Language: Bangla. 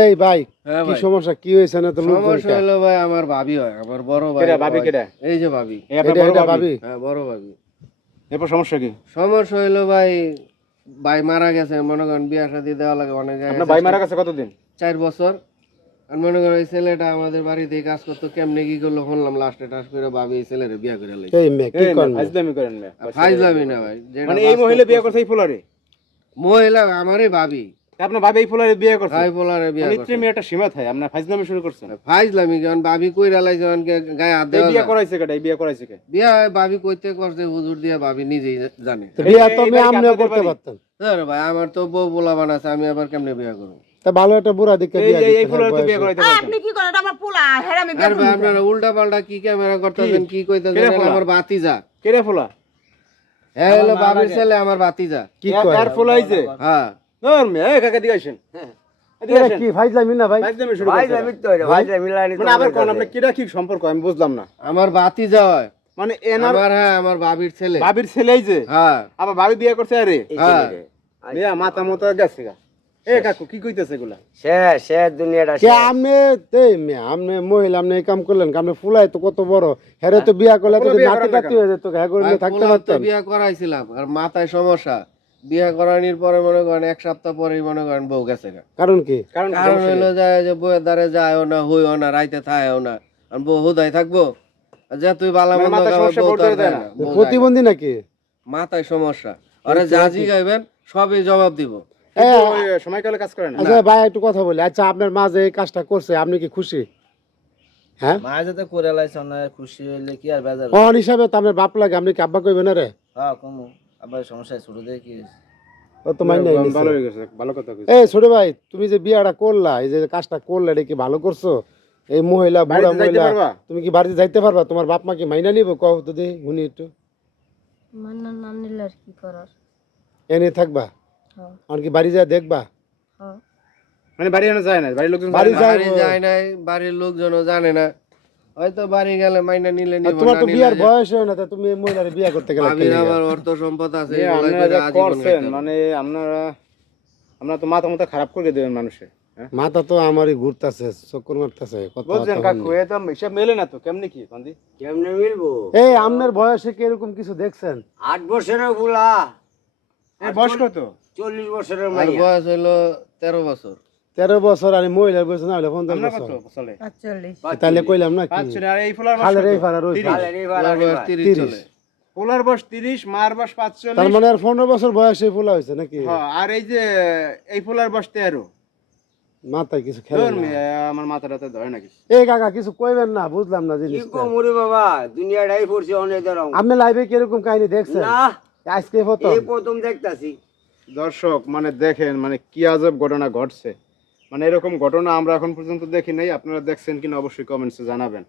এই ভাই হ্যাঁ কি ভাই। সমস্যা কি হয়েছে না তো লোকজন সমস্যা হলো ভাই আমার ভাবি হয়, আমার বড় ভাই। কেডা ভাবি কেডা? এই যে ভাবি। এই আপনার এটা বড় এটা ভাবি? ভাবি হ্যাঁ বড় ভাবি। এরপর সমস্যা কি? সমস্যা হইলো ভাই, ভাই মারা গেছে, মনে করেন বিয়া শাদী দেওয়া লাগে অনেক জায়গায়। আপনার ভাই মারা গেছে কতদিন? 4 বছর। আর মনে করেন এই ছেলেটা আমাদের বাড়িতে কাজ করতো, কেমনে কি করলো শুনলাম, লাস্টে টাস করে ভাবি এই ছেলেরে বিয়া করে লাইছে। এই মে কি এই কোন ফাজলামি করেন না। ফাইজলামি না ভাই, যেটা মানে এই মহিলা বিয়ে করছে এই ফুলারে? মহিলা আমারই ভাবি। আপনার ভাবি এই ফুলারে বিয়ে করছে? ভাই পোলারে বিয়া করছে। নিত্য একটা সীমা থাকে, আপনার ফাজলামি শুরু করছেন। ফাইজলামি কেন ভাবি কইরা লাইছে, অনকে গায়ে হাত এই দেওয়া বিয়ে যায়? করাইছে কেডা? এই বিয়ে করাইছে কে? বিয়া ভাবি কইতে করছে হুজুর দিয়া, ভাবি নিজেই জানে। তো বিয়া তো এই আমি বাড়ি কি আমনেও আপনাদের করতে বাড়ি? পারতাম। আরে ভাই আমার তো বউ পোলা বানাছে, আমি আবার কেমনে বিয়া করব? তা ভালো একটা বুড়া দেখে বিয়া এই দিতে ফুলারে তো বিয়ে হয়। করাইতে আরে পারতেন। আপনি কি করেন? এটা আমার পোলা, হ্যাঁ আমি বিয়ে আরে ভাই করবো। আপনারা উল্টা পাল্টা কি ক্যামেরা করতেছেন, কি কইতেছেন? কেডা এটা পোলা? আমার ভাতিজা। কেডা ফুলা? হ্যাঁ হলো ভাবির ছেলে, আমার ভাতিজা। কি কয় আর ফুলাইছে? হ্যাঁ ধর মে এই কাকা দিকে আসেন। এদিকে এটা আসেন। কি ফাইজলামি না ভাই? ফাজলামি শুরু করছে। মানে আবার কোন আপনি কেডা কি সম্পর্ক আমি বুঝলাম না। আমার ভাতিজা হয়। মানে এনার আমার ভাবির ছেলে। ভাবির ছেলেই যে হ্যাঁ আবার ভাবি বিয়ে করছে আরে হ্যাঁ। বিয়া মাথা মতো গেছে গা। এ কাকু কি কইতেছে এগুলা? কে আমনে এই মে আমনে মহিলা আমনে এই কাম করলেন, আমনে ফুলাই তো কত বড়, হেরে তো বিয়া করলে তো ফুলা বিয়া নাতি করা টাতি হয়ে যেত, হ্যাঁ করে ভাই, থাকতে পোলার তো পারতেন। বিয়া করাইছিলাম, আর মাথায় সমস্যা। বিয়া করানোর পরে মনে করেন 1 সপ্তাহ পরেই মনে করেন বউ গেছে গা। কারণ কি? কারণ কারণ হইলো যায় যে বউয়ের দ্বারে যায়ও না, হইও না, রাইতে থাকেও না। আর বউ হুদাই থাকবো, আর যা তুই বালা মানে মন্দ মাথায় খাওয়া, সমস্যা বউ পড়তে তো আর দেয় খায় না। না, বউ যায় না। প্রতিবন্ধী নাকি? মাথায় সমস্যা, আরে যা জিগাইবেন সবই জবাব দিব। কিন্তু ওই সময়কালে কাজ করে না। আচ্ছা ভাই একটু কথা বলি, আচ্ছা আপনার মা যে এই কাজটা করছে আপনি কি খুশি? হ্যাঁ মা যাতে করে লাইছে না, খুশি হইলে কি আর বেজার? অন হিসাবে তো আপনার বাপ লাগে, আপনি কি আব্বা কইবেন না রে? হ্যাঁ কমু, আবার সমস্যা ছোট দিয়ে কি হয়েছে? ও তো মাইনে নিছে। ভালো হয়ে গেছে, ভালো কথা কইছে। এই ছোট ভাই তুমি যে বিয়াটা করলা, এই যে কাজটা করলে এটা কি ভালো করছো? এই মহিলা বুড়া বাড়িতে যাইতে মহিলা পারবা? তুমি কি বাড়িতে যাইতে পারবা? তোমার বাপ মা কি মাইনা নিব? কও তো দেখি শুনি একটু। মান্না না নিলে আর কি করার? এনে থাকবা হ্যাঁ আর কি বাড়ি যা দেখবা? হ্যাঁ মানে বাড়ি এনে যায় না, বাড়ির লোকজন বাড়ি যায় না? যায় বাড়ি যায় নাই, বাড়ির লোকজনও জানে না। হয়তো বাড়ি গেলে মাইনা নিলে আর নিব, তোমার না তো নিলে বিয়ার যে- বয়স হয় না, তা তুমি এই মহিলার বিয়া করতে গেলে ভাবির আবার অর্থ সম্পদ আছে, এ, এগুলাই আপনারা করে যা আজীবন করছেন খাইতে হবে। মানে আপনারা তো মাথা মতো খারাপ করে দেবেন মানুষে। হ্যাঁ মাথা তো আমারই ঘুরতাছে, চক্কর মারতাছে, কথা বুঝছেন কথা কাকু, হয়নি। এ তো হিসাব মেলে না তো। কেমনে কি কান্দি? কেমনে মিলবো? এই আপনার বয়সে কি এরকম কিছু দেখছেন? 8 বছরের বুলা, এ বয়স কত? 40 বছরের আর মাইয়া। বয়স হইলো 13 বছর। 13 বছর আর এই মহিলার বয়স না হলে 50 আপনার বছর। কত চলে? 45। তাহলে কইলাম না কি? 5 ছেলে আর এই ফুলার বয়স খালের এই কত? ফারা রয়েছে। 30 আরে রে ওর বয়স 30 30 চলে। ফুলার বয়স 30, মার বয়স 45। তার মানে আর 15 বছর বয়সে ফুলা হয়েছে নাকি? হ্যাঁ, আর এই যে এই ফুলার বয়স 13। মাথায় কিছু খেলে ধর না। মেয়ে, আমার মাথাটাতে ধরে না কিছু। এই কাকা কিছু কইবেন না, বুঝলাম না কি জিনিসটা। কমরে বাবা, দুনিয়াটাই পড়ছে অনেক ধরম। আপনি লাইভে কি এরকম কাহিনী দেখছেন? না, আজকে প্রথম। এই প্রথম দেখতাছি। দর্শক মানে দেখেন মানে কি আজব ঘটনা ঘটছে। মানে এরকম ঘটনা আমরা এখন পর্যন্ত দেখি নাই। আপনারা দেখছেন কিনা অবশ্যই কমেন্টসে জানাবেন।